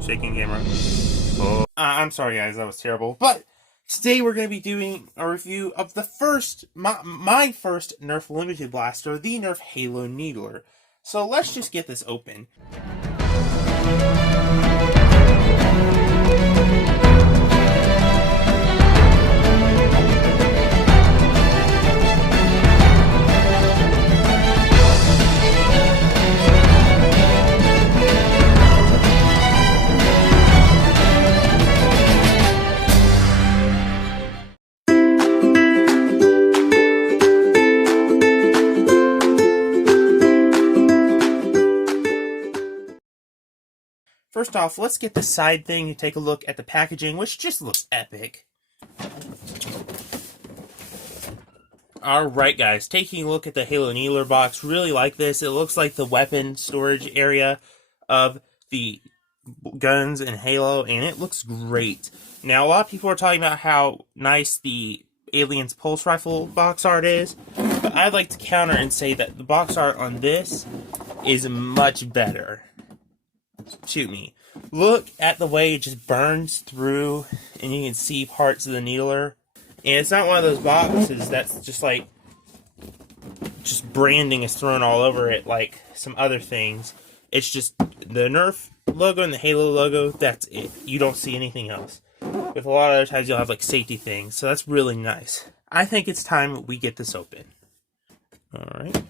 Shaking camera. Oh. I'm sorry, guys, that was terrible. But today we're going to be doing a review of the first, my first Nerf Limited Blaster, the Nerf Halo Needler. So let's just get this open. First off, let's get the side thing and take a look at the packaging, which just looks epic. Alright guys, taking a look at the Halo Needler box, really like this. It looks like the weapon storage area of the guns in Halo, and it looks great. Now, a lot of people are talking about how nice the Aliens Pulse Rifle box art is, but I'd like to counter and say that the box art on this is much better. Shoot me. Look at the way it just burns through, and you can see parts of the needler. And it's not one of those boxes that's just like, just branding is thrown all over it like some other things. It's just the Nerf logo and the Halo logo, that's it. You don't see anything else. With a lot of other times you'll have like safety things, so that's really nice. I think it's time we get this open. Alright.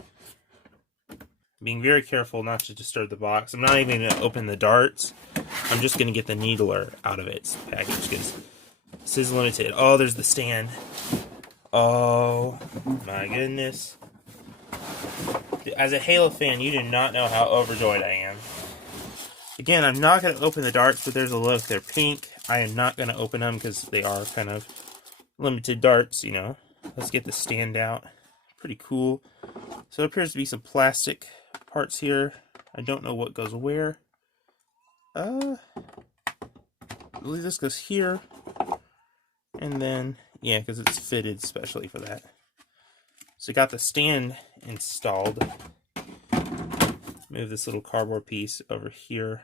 Being very careful not to disturb the box. I'm not even going to open the darts. I'm just going to get the needler out of its package because this is limited. Oh, there's the stand. Oh, my goodness. As a Halo fan, you do not know how overjoyed I am. Again, I'm not going to open the darts, but there's a look. They're pink. I am not going to open them because they are kind of limited darts, you know. Let's get the stand out. Pretty cool. So it appears to be some plastic parts here. I don't know what goes where. I believe this goes here. And then, yeah, because it's fitted especially for that. So got the stand installed. Move this little cardboard piece over here.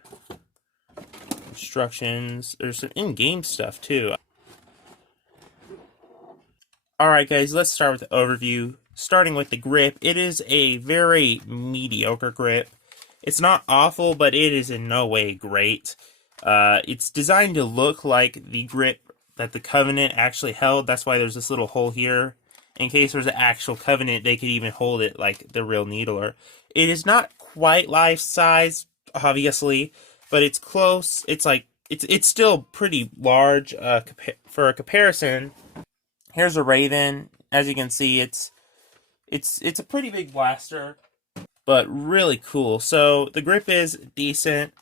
Instructions. There's some in-game stuff too. Alright guys, let's start with the overview. Starting with the grip, it is a very mediocre grip. It's not awful, but it is in no way great. It's designed to look like the grip that the Covenant actually held. That's why there's this little hole here. In case there's an actual Covenant, they could even hold it like the real Needler. It is not quite life size, obviously, but it's close. It's like it's still pretty large for a comparison. Here's a Raven. As you can see, it's a pretty big blaster, but really cool. So the grip is decent.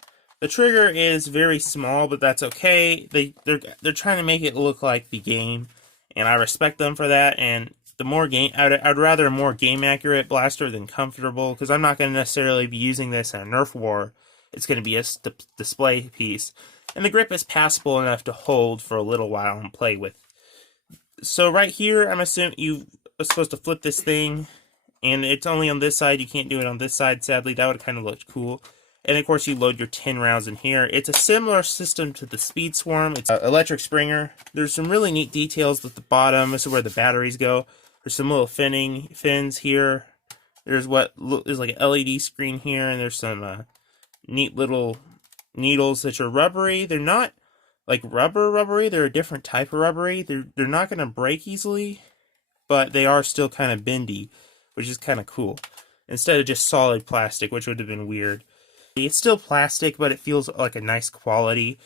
The trigger is very small, but that's okay. They're trying to make it look like the game, and I respect them for that. And the more game, I'd rather a more game accurate blaster than comfortable, because I'm not going to necessarily be using this in a Nerf war. It's going to be a display piece, and the grip is passable enough to hold for a little while and play with. So right here, I'm assuming you are supposed to flip this thing, and it's only on this side. You can't do it on this side, sadly. That would kind of look cool. And of course, you load your 10 rounds in here. It's a similar system to the Speed Swarm. It's an electric springer. There's some really neat details at the bottom. This is where the batteries go. There's some little fins here. There's what is like an LED screen here, and there's some neat little needles that are rubbery. They're not like rubbery. They're a different type of rubbery. They're not going to break easily, but they are still kind of bendy, which is kind of cool. Instead of just solid plastic, which would have been weird. It's still plastic, but it feels like a nice quality.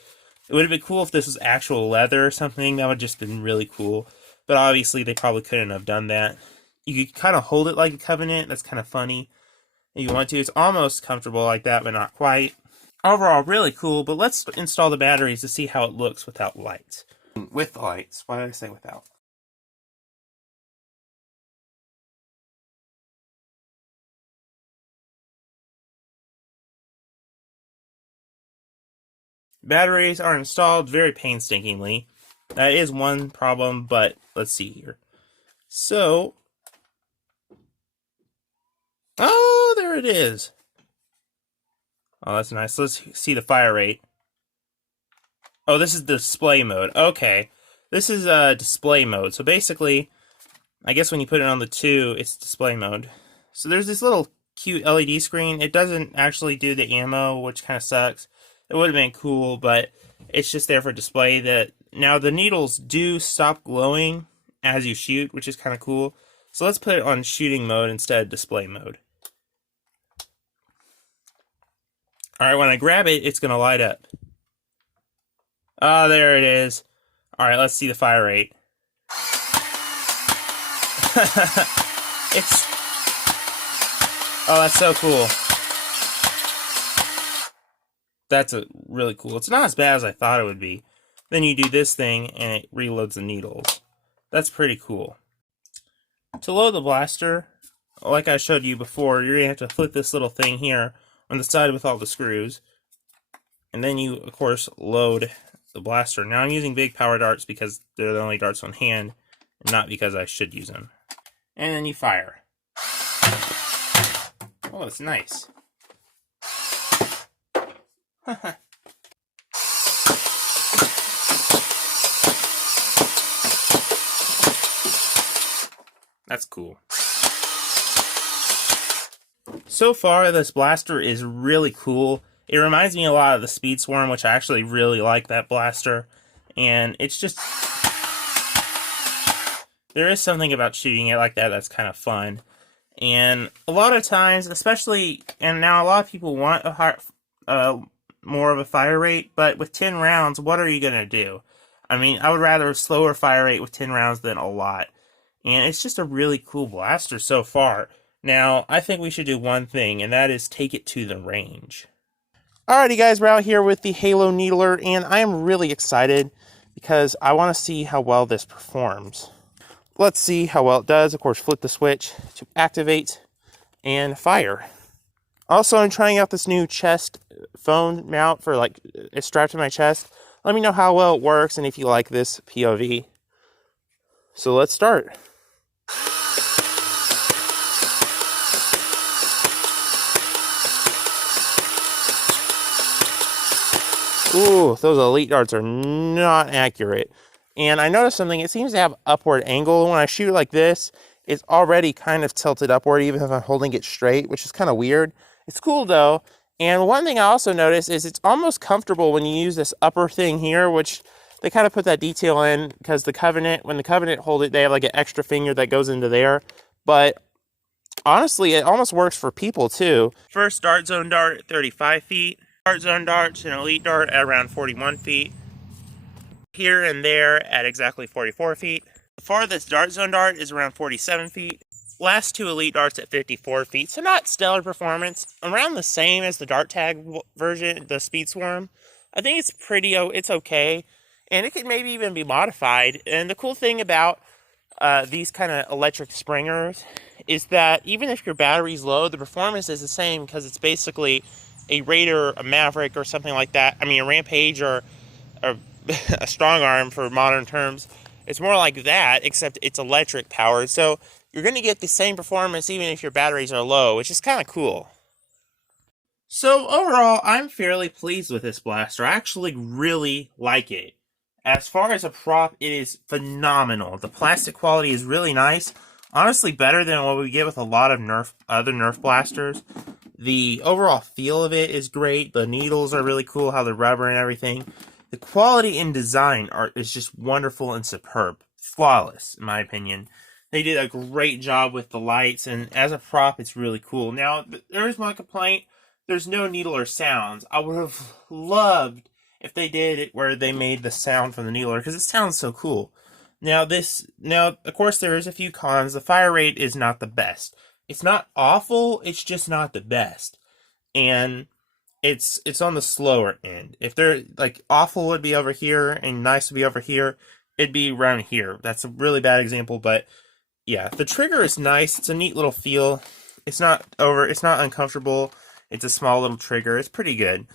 It would have been cool if this was actual leather or something. That would have just been really cool. But obviously, they probably couldn't have done that. You could kind of hold it like a Covenant. That's kind of funny. If you want to, it's almost comfortable like that, but not quite. Overall, really cool, but let's install the batteries to see how it looks without lights. With lights. Why did I say without? Batteries are installed very painstakingly. That is one problem, but let's see here. So, oh, there it is. Oh, that's nice. Let's see the fire rate. Oh, this is display mode. Okay. This is display mode. So basically, I guess when you put it on the 2, it's display mode. So there's this little cute LED screen. It doesn't actually do the ammo, which kind of sucks. It would have been cool, but it's just there for display. That now the needles do stop glowing as you shoot, which is kind of cool. So let's put it on shooting mode instead of display mode. Alright, when I grab it, it's going to light up. Oh, there it is. Alright, let's see the fire rate. It's... Oh, that's so cool. That's really cool. It's not as bad as I thought it would be. Then you do this thing, and it reloads the needles. That's pretty cool. To load the blaster, like I showed you before, you're going to have to flip this little thing here on the side with all the screws. And then you, of course, load the blaster. Now I'm using big power darts because they're the only darts on hand, and not because I should use them. And then you fire. Oh, it's nice. That's cool. So far, this blaster is really cool. It reminds me a lot of the Speed Swarm, which I actually really like that blaster. And it's just... there is something about shooting it like that that's kind of fun. And a lot of times, especially... and now a lot of people want a high, more of a fire rate, but with 10 rounds, what are you going to do? I mean, I would rather a slower fire rate with 10 rounds than a lot. And it's just a really cool blaster so far. Now, I think we should do one thing, and that is take it to the range. Alrighty guys, we're out here with the Halo Needler, and I am really excited because I want to see how well this performs. Let's see how well it does. Of course, flip the switch to activate and fire. Also, I'm trying out this new chest phone mount for like it's strapped to my chest. Let me know how well it works and if you like this POV. So let's start. Ooh, those elite darts are not accurate. And I noticed something, it seems to have upward angle. When I shoot like this, it's already kind of tilted upward, even if I'm holding it straight, which is kind of weird. It's cool though. And one thing I also noticed is it's almost comfortable when you use this upper thing here, which they kind of put that detail in because the Covenant, when the Covenant hold it, they have like an extra finger that goes into there. But honestly, it almost works for people too. First dart zone dart at 35 feet. Dart zone darts and elite dart at around 41 feet. Here and there at exactly 44 feet. The farthest dart zone dart is around 47 feet. Last two elite darts at 54 feet. So not stellar performance. Around the same as the dart tag version, the Speed Swarm. I think it's it's okay. And it could maybe even be modified. And the cool thing about these kind of electric springers is that even if your battery's low, the performance is the same because it's basically a Raider, a Maverick, or something like that. I mean, a Rampage or a Strong Arm for modern terms. It's more like that, except it's electric powered. So you're going to get the same performance even if your batteries are low, which is kind of cool. So overall, I'm fairly pleased with this blaster. I actually really like it. As far as a prop, it is phenomenal. The plastic quality is really nice. Honestly, better than what we get with a lot of other Nerf blasters. The overall feel of it is great. The needles are really cool, how they're rubber and everything. The quality and design is just wonderful and superb. Flawless, in my opinion. They did a great job with the lights, and as a prop, it's really cool. Now, there is one complaint. There's no needle or sounds. I would have loved if they did it where they made the sound from the needler, because it sounds so cool. Now, of course, there is a few cons. The fire rate is not the best. It's not awful, it's just not the best. And it's on the slower end. If they're, like, awful would be over here and nice would be over here, it'd be around here. That's a really bad example, but yeah. The trigger is nice. It's a neat little feel. It's not uncomfortable. It's a small little trigger. It's pretty good.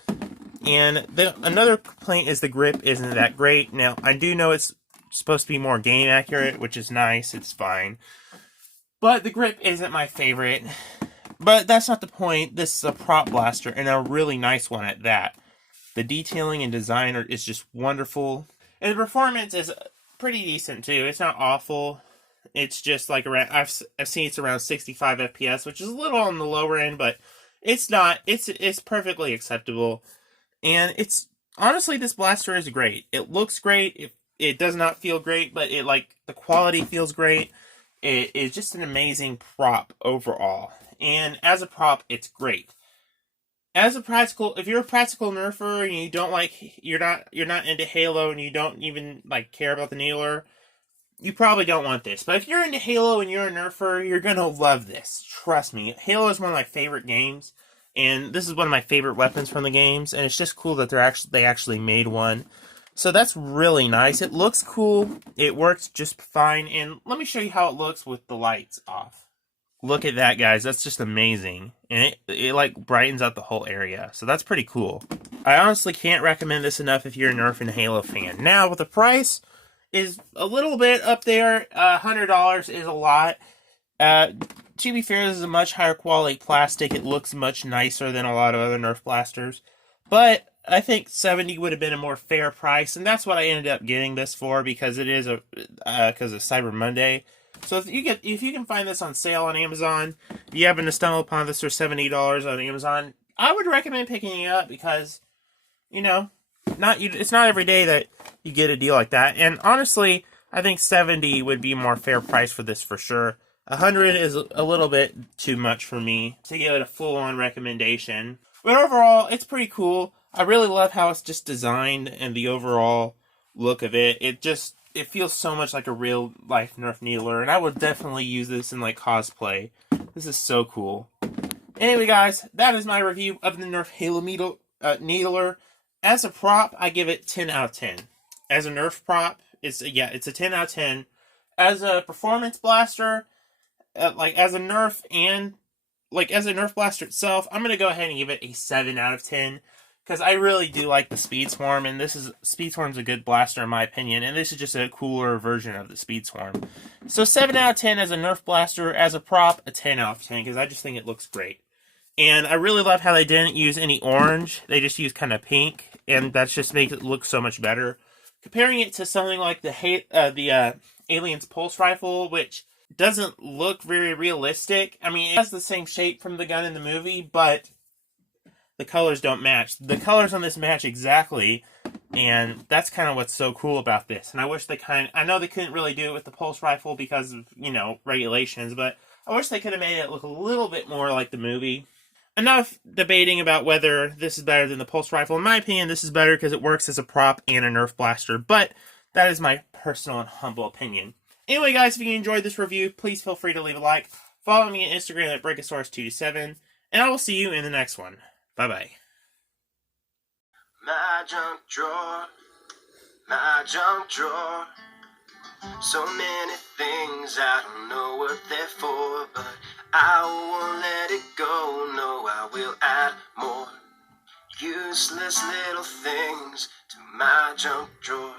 And another complaint is the grip isn't that great. Now, I do know it's supposed to be more game accurate, which is nice. It's fine. But the grip isn't my favorite. But that's not the point. This is a prop blaster, and a really nice one at that. The detailing and design is just wonderful. And the performance is pretty decent too. It's not awful. It's just like around, I've seen it's around 65 FPS, which is a little on the lower end, but it's not, it's perfectly acceptable. And it's, honestly, this blaster is great. It looks great. It does not feel great, but the quality feels great. It is just an amazing prop overall. And as a prop, it's great. As a practical, if you're a practical nerfer and you don't you're not into Halo and you don't even care about the needler, you probably don't want this. But if you're into Halo and you're a nerfer, you're gonna love this. Trust me. Halo is one of my favorite games, and this is one of my favorite weapons from the games, and it's just cool that they actually made one. So that's really nice. It looks cool. It works just fine, and let me show you how it looks with the lights off. Look at that, guys. That's just amazing. And it brightens up the whole area. So that's pretty cool. I honestly can't recommend this enough if you're a Nerf and Halo fan. Now, with the price is a little bit up there. $100 is a lot. To be fair, this is a much higher quality plastic. It looks much nicer than a lot of other Nerf blasters. But I think $70 would have been a more fair price. And that's what I ended up getting this for, because it is because of Cyber Monday. So if you can find this on sale on Amazon, if you happen to stumble upon this for $70 on Amazon, I would recommend picking it up, because it's not every day that you get a deal like that. And honestly, I think $70 would be a more fair price for this for sure. $100 is a little bit too much for me to give it a full-on recommendation. But overall, it's pretty cool. I really love how it's just designed and the overall look of it. It feels so much like a real-life Nerf needler, and I would definitely use this in, cosplay. This is so cool. Anyway, guys, that is my review of the Nerf Halo needler. As a prop, I give it 10 out of 10. As a Nerf prop, it's a 10 out of 10. As a performance blaster, as a Nerf blaster itself, I'm going to go ahead and give it a 7 out of 10. Because I really do like the Speed Swarm, and Speed Swarm's a good blaster in my opinion, and this is just a cooler version of the Speed Swarm. So 7 out of 10 as a Nerf blaster. As a prop, a 10 out of 10, because I just think it looks great. And I really love how they didn't use any orange. They just used kind of pink, and that just makes it look so much better. Comparing it to something like the Alien's Pulse Rifle, which doesn't look very realistic. I mean, it has the same shape from the gun in the movie, but the colors don't match. The colors on this match exactly, and that's kind of what's so cool about this. And I wish I know they couldn't really do it with the Pulse Rifle because of, regulations, but I wish they could have made it look a little bit more like the movie. Enough debating about whether this is better than the Pulse Rifle. In my opinion, this is better because it works as a prop and a Nerf blaster, but that is my personal and humble opinion. Anyway, guys, if you enjoyed this review, please feel free to leave a like. Follow me on Instagram at Breakosaurus227, and I will see you in the next one. Bye-bye. My junk drawer, my junk drawer. So many things I don't know what they're for, but I won't let it go. No, I will add more useless little things to my junk drawer.